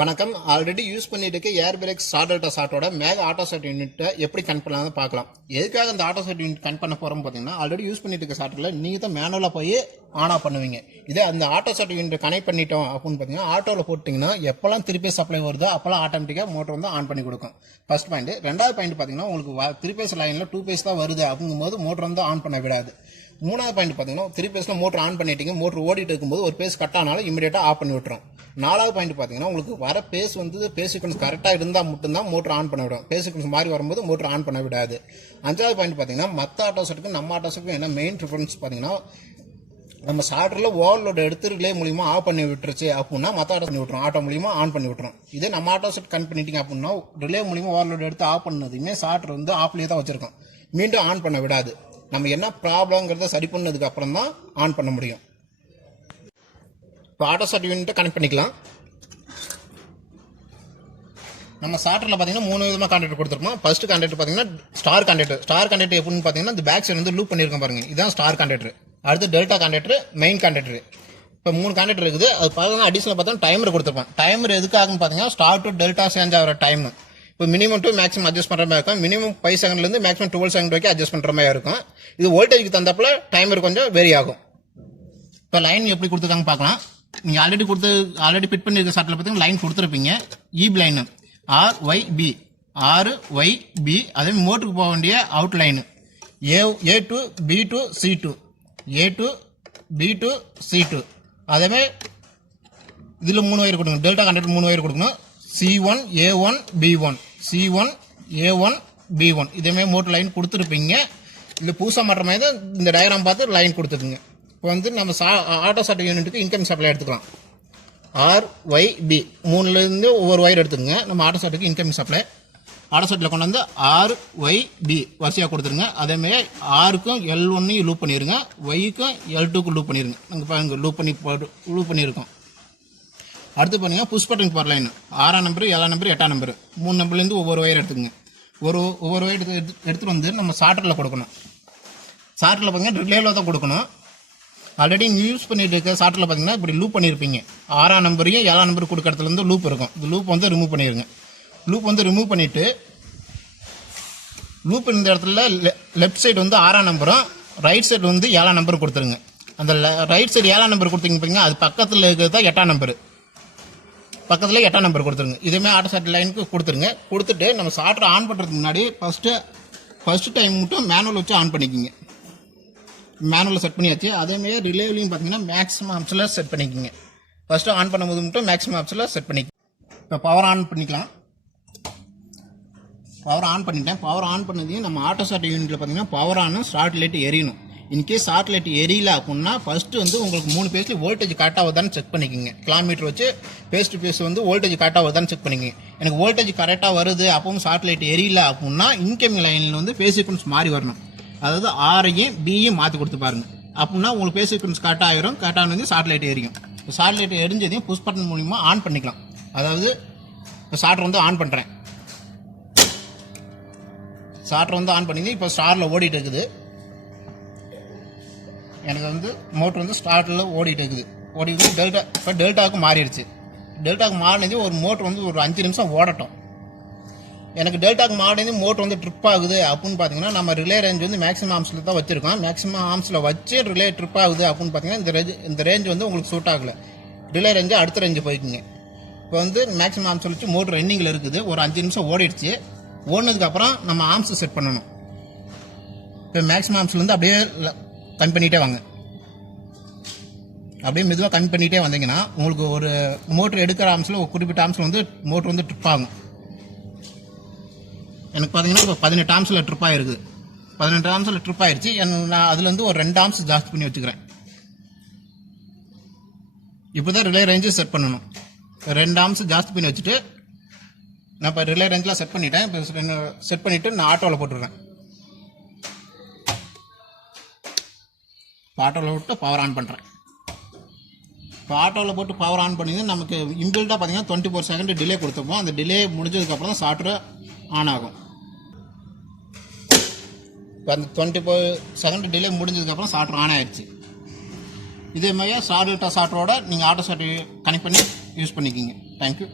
வணக்கம். Already use பண்ணிட்டு இருக்க ஏர்பிரேக் ஸ்டார்ட்டோட மேக ஆட்டோஸ்டார்ட் யூனிட்டை எப்படி கனெக்ட் பண்ணலாம்னு பார்க்கலாம். எதுக்காக இந்த ஆட்டோஸ்டார்ட் யூனிட் கனெக்ட் பண்ண போறோம் பார்த்தீங்கன்னா, ஆல்ரெடி யூஸ் பண்ணிட்டு இருக்க ஸ்டார்டரில் நீங்கள் தான் மேனுவலாக போய் ஆன் ஆஃப் பண்ணுவீங்க. இதே அந்த ஆட்டோஸ்டார்ட் யூனிட் கனெக்ட் பண்ணிட்டோம் அப்படின்னு பார்த்தீங்கன்னா, ஆட்டோவில் போட்டிங்கன்னா எப்போல்லாம் திருப்பி சப்ளை வருதோ அப்போல்லாம் ஆட்டோமேட்டிக்காக மோட்டர் வந்து ஆன் பண்ணி கொடுக்கும். First point. ரெண்டாவது பாயிண்ட் பார்த்தீங்கன்னா, உங்களுக்கு 3 பேஸ் லைனில் 2 பேஸ் தான் வருது அப்படிங்கும்போது மோட்டர் வந்து ஆன் பண்ண விடாது. மூணாவது பாயிண்ட் பார்த்தீங்கன்னா, 3 பேஸில் மோட்டர் ஆன் பண்ணிட்டீங்க, மோட்டர் ஓடிட்டு இருக்கும்போது ஒரு பேஸ் கட் ஆனாலும் இமீடியட்டாக ஆஃப் பண்ணி விட்டுரும். நாலாவது பாயிண்ட் பார்த்தீங்கன்னா, உங்களுக்கு வர பேஸ் வந்து பேஸ் சீக்வன்ஸ் கரெக்டாக இருந்தால் மட்டும்தான் மோட்டர் ஆன் பண்ண விடும். பேஸ் சீக்வன்ஸ் மாறி வரும்போது மோட்டர் ஆன் பண்ண விடாது. அஞ்சாவது பாயிண்ட் பார்த்தீங்கன்னா, மற்ற ஆட்டோஸ்டார்ட்டுக்கும் நம்ம ஆட்டோஸ்டார்ட்டுக்கும் என்ன மெயின் டிஃபரன்ஸ் பார்த்தீங்கன்னா, நம்ம ஸ்டார்டரில் ஓவர்லோட் எடுத்து ரிலே மூலியமாக ஆஃப் பண்ணி விட்டுருச்சு அப்படின்னா மற்ற ஆட்டோ பண்ணி விட்டுரும், ஆட்டோ மூலியமாக ஆன் பண்ணி விட்டுரும். இதே நம்ம ஆட்டோஸ்டார்ட் கனெக்ட் பண்ணிட்டீங்க அப்படின்னா, ரிலே மூலியமாக ஓவர்லோட் எடுத்து ஆஃப் பண்ணதுமே ஸ்டார்டர் வந்து ஆஃப்லேயே தான் வச்சிருக்கோம், மீண்டும் ஆன் பண்ண விடாது. நம்ம என்ன ப்ராப்ளம்ங்கிறத சரி பண்ணதுக்கு அப்புறம் தான் ஆன் பண்ண முடியும். இப்போ ஆட்டோஸ்டார்ட் யூனிட்டை கனெக்ட் பண்ணிக்கலாம். நம்ம ஸ்டார்டரில் பார்த்தீங்கன்னா 3 விதமாக கான்டாக்ட் கொடுத்துருக்கோம். ஃபர்ஸ்ட் கான்டாக்ட் பார்த்தீங்கன்னா ஸ்டார் கான்டாக்ட் எப்படின்னு பார்த்தீங்கன்னா, இந்த பேக் சைடு வந்து லூப் பண்ணியிருக்கோம் பாருங்க, இதுதான் ஸ்டார் கான்டாக்டர். அடுத்து டெல்டா கான்டாக்டர், மெயின் கான்டாக்டர். இப்போ 3 கான்டாக்டர் இருக்குது. அது பார்த்தீங்கன்னா அடிஷனல் பார்த்தா டைமர் கொடுத்துருப்போம். டைமர் எதுக்காகன்னு பார்த்தீங்கன்னா, ஸ்டார் டு டெல்டா சேஞ்ச் ஆகிற டைம் இப்போ மினிமம் டு மேக்ஸிமம் அட்ஜஸ்ட் பண்ணுற மாதிரி இருக்கும். மினிமம் 5 செகண்ட்லேருந்து மேக்ஸிமம் 12 செகண்ட் வரைக்கும் அட்ஜஸ்ட் பண்ணுற மாதிரி இருக்கும். இது வோல்டேஜுக்கு தந்தப்பல டைமர் கொஞ்சம் வேரி ஆகும். இப்போ லைன் எப்படி கொடுத்துருக்காங்க பார்க்கலாம். நீங்கள் ஆல்ரெடி ஃபிட் பண்ணியிருக்க சாட்டில் பார்த்தீங்கன்னா லைன் கொடுத்துருப்பீங்க. ஈப் லைனு RYB RYB. அதே மோட்டருக்கு போக வேண்டிய out line A to B to C2 A to B to C2. அதேமாதிரி இதில் 3 வயர் கொடுக்கணும். டெல்டா கான்டாக்ட் 3 வயர் கொடுக்கணும். C1 A1 B1 C1 A1 B1. இதேமாதிரி மோட்டர் லைன் கொடுத்துருப்பீங்க. இல்லை புதுசாக மாற்ற மாதிரி தான் இந்த டயக்ராம் பார்த்து லைன் கொடுத்துருக்குங்க. இப்போ வந்து நம்ம ஆட்டோஸ்டார்ட் யூனிட்டுக்கு இன்கம் சப்ளை எடுத்துக்கலாம். RYB 3லேருந்து ஒவ்வொரு வயர் எடுத்துக்கங்க. நம்ம ஆட்டோஸ்டார்ட்டுக்கு இன்கமிங் சப்ளை ஆட்டோஸ்டார்ட்டில் கொண்டு வந்து RYB வரிசையாக கொடுத்துருங்க. அதேமாதிரி ஆருக்கும் L1 லூப் பண்ணிடுங்க, ஒய்க்கும் L2க்கும் லூப் பண்ணிடுங்க. நாங்கள் பாருங்க லூப் பண்ணியிருக்கோம். அடுத்து பார்த்தீங்கன்னா புஷ் பட்டன் பவர் லைன் 6ஆம் நம்பர் 7ஆம் நம்பர் 8ஆம் நம்பர் 3 நம்பர்லேருந்து ஒவ்வொரு வயர் எடுத்துக்கங்க. ஒவ்வொரு வயர் எடுத்துகிட்டு வந்து நம்ம ஸ்டார்டரில் கொடுக்கணும். ஸ்டார்டரில் பார்த்தீங்கன்னா ரிலேவில் தான் கொடுக்கணும். ஆல்ரெடி யூஸ் பண்ணிட்டு இருக்க ஸ்டார்டரில் பார்த்தீங்கன்னா இப்படி லூப் பண்ணியிருப்பீங்க. 6ஆம் நம்பரையும் 7ஆம் நம்பர் கொடுக்குற இடத்துலேருந்து லூப் இருக்கும். இந்த லூப் வந்து ரிமூவ் பண்ணிடுங்க. லூப் வந்து ரிமூவ் பண்ணிவிட்டு லூப் இந்த இடத்துல லெஃப்ட் சைடு வந்து 6ஆம் நம்பரும் ரைட் சைடு வந்து 7ஆம் நம்பரும் கொடுத்துருங்க. அந்த ரைட் சைடு 7ஆம் நம்பர் கொடுத்தீங்க, அது பக்கத்தில் இருக்கிறது தான் 8ஆம் நம்பர். பக்கத்தில் 8ஆம் நம்பர் கொடுத்துருங்க. இதேமாதிரி ஆட்டோஸ்டார்ட் லைனுக்கு கொடுத்துருங்க. கொடுத்துட்டு நம்ம ஸ்டார்டர் ஆன் பண்ணுறதுக்கு முன்னாடி ஃபஸ்ட்டு டைம் மட்டும் மேனுவல் வச்சு ஆன் பண்ணிக்கிங்க. மேனுவலில் செட் பண்ணியாச்சு. அதேமாதிரி ரிலேவிலையும் பார்த்தீங்கன்னா மேக்ஸிமம் ஆப்ஸில் செட் பண்ணிக்கோங்க. ஃபஸ்ட்டு ஆன் பண்ணும்போது மட்டும் மேக்ஸிமம் ஆப்ஸில் செட் பண்ணிக்கோங்க. இப்போ பவர் ஆன் பண்ணிக்கலாம். பவர் ஆன் பண்ணிட்டேன். பவர் ஆன் பண்ணதையும் நம்ம ஆட்டோஸ்டார்ட் யூனிட்டில் பார்த்தீங்கன்னா பவர் ஆன் ஸ்டார்ட் லைட் எரியணும். இன்கேஸ் ஸ்டார்ட் லைட் எரியல அப்படின்னா ஃபர்ஸ்ட் வந்து உங்களுக்கு 3 பேஸ்ல வோல்டேஜ் கரெக்டாக வருதான்னு செக் பண்ணிக்கோங்க. கிலோமீட்டர் வச்சு பேஸ் டு பேஸ் வந்து வோல்டேஜ் கரெக்டாக வருதான்னு செக் பண்ணிக்கோங்க. எனக்கு வோல்டேஜ் கரெக்டாக வருது, அப்பவும் ஸ்டார்ட் லைட் எரியல அப்படின்னா இன்கமிங் லைனில் வந்து பேஸ் சீக்வன்ஸ் மாறி வரணும். அதாவது ஆரையும் பியும் மாற்றி கொடுத்து பாருங்க. அப்படின்னா உங்களுக்கு பேஸ் சீக்வன்ஸ் கரெக்டாக ஆயிரும். கரெக்டாக வந்து ஸ்டார்ட் லைட் எரியும். இப்போ ஸ்டார்ட் லைட் எரிஞ்சதையும் புஷ் பட்டன் மூலிமா ஆன் பண்ணிக்கலாம். அதாவது இப்போ ஸ்டார்டர் வந்து ஆன் பண்ணுறேன். ஸ்டார்டர் வந்து ஆன் பண்ணிங்க. இப்போ ஸ்டாரில் ஓடிட்டு இருக்குது. எனக்கு வந்து மோட்டர் வந்து ஸ்டார்டில் ஓடிட்டு இருக்குது. டெல்டா இப்போ டெல்டாவுக்கு மாறிடுச்சு. டெல்டாவுக்கு மாறினது ஒரு மோட்டர் வந்து ஒரு 5 நிமிஷம் ஓடட்டும். எனக்கு டெல்டாவுக்கு மாறினது மோட்டர் வந்து ட்ரிப் ஆகுது அப்படின்னு பார்த்தீங்கன்னா, நம்ம ரிலே ரேஞ்ச் வந்து மேக்ஸிமம் ஆர்ம்ஸில் தான் வச்சுருக்கோம். மேக்ஸிமம் ஆர்ம்ஸில் வச்சு ரிலே ட்ரிப் ஆகுது அப்படின்னு பார்த்தீங்கன்னா, இந்த ரேஞ்ச் வந்து உங்களுக்கு சூட் ஆகலை. ரிலே ரேஞ்சு அடுத்த ரேஞ்சு போய்க்குங்க. இப்போ வந்து மேக்ஸிமம் ஆர்ம்ஸில் வச்சு மோட்டர் ரன்னிங்கில் இருக்குது. ஒரு 5 நிமிஷம் ஓடிடுச்சு. ஓடினதுக்கப்புறம் நம்ம ஆர்ம்ஸ் செட் பண்ணணும். இப்போ மேக்ஸிமம் ஆர்ம்ஸ்லேருந்து அப்படியே கம்மி பண்ணிகிட்டே வாங்க. அப்படியே மெதுவாக கம்மி பண்ணிகிட்டே வந்தீங்கன்னா உங்களுக்கு ஒரு மோட்டர் எடுக்கிற ஆர்ம்ஸில் ஒரு குறிப்பிட்ட ஆர்ம்ஸில் வந்து மோட்டர் வந்து ட்ரிப் ஆகும். எனக்கு பார்த்தீங்கன்னா இப்போ 18 ஆர்ம்ஸில் ட்ரிப் ஆகிருக்குது. 18 ஆர்ம்ஸில் ட்ரிப் ஆகிடுச்சு. நான் அதுலேருந்து ஒரு 2 ஆர்ம்ஸ் ஜாஸ்தி பண்ணி வச்சுக்கிறேன். இப்போ தான் ரிலே ரேஞ்சு செட் பண்ணணும். 2 ஆர்ம்ஸ் ஜாஸ்தி பண்ணி வச்சுட்டு நான் இப்போ ரிலே ரேஞ்செலாம் செட் பண்ணிட்டேன். இப்போ செட் பண்ணிவிட்டு நான் ஆட்டோவில் போட்டுடுறேன். இப்போ ஆட்டோவில் விட்டு பவர் ஆன் பண்ணுறேன். இப்போ ஆட்டோவில் போட்டு பவர் ஆன் பண்ணி நமக்கு இன்பில்டாக பார்த்தீங்கன்னா 24 செகண்ட் டிலே கொடுத்துப்போம். அந்த டிலே முடிஞ்சதுக்கப்புறம் தான் ஸ்டார்டர் ஆன் ஆகும். இப்போ அந்த 24 செகண்ட் டிலே முடிஞ்சதுக்கப்புறம் ஸ்டார்டர் ஆன் ஆயிடுச்சு. இதே மாதிரி ஸ்டார்டரோட நீங்கள் ஆட்டோஸ்டார்ட் கனெக்ட் பண்ணி யூஸ் பண்ணிக்கிங்க. தேங்க்யூ.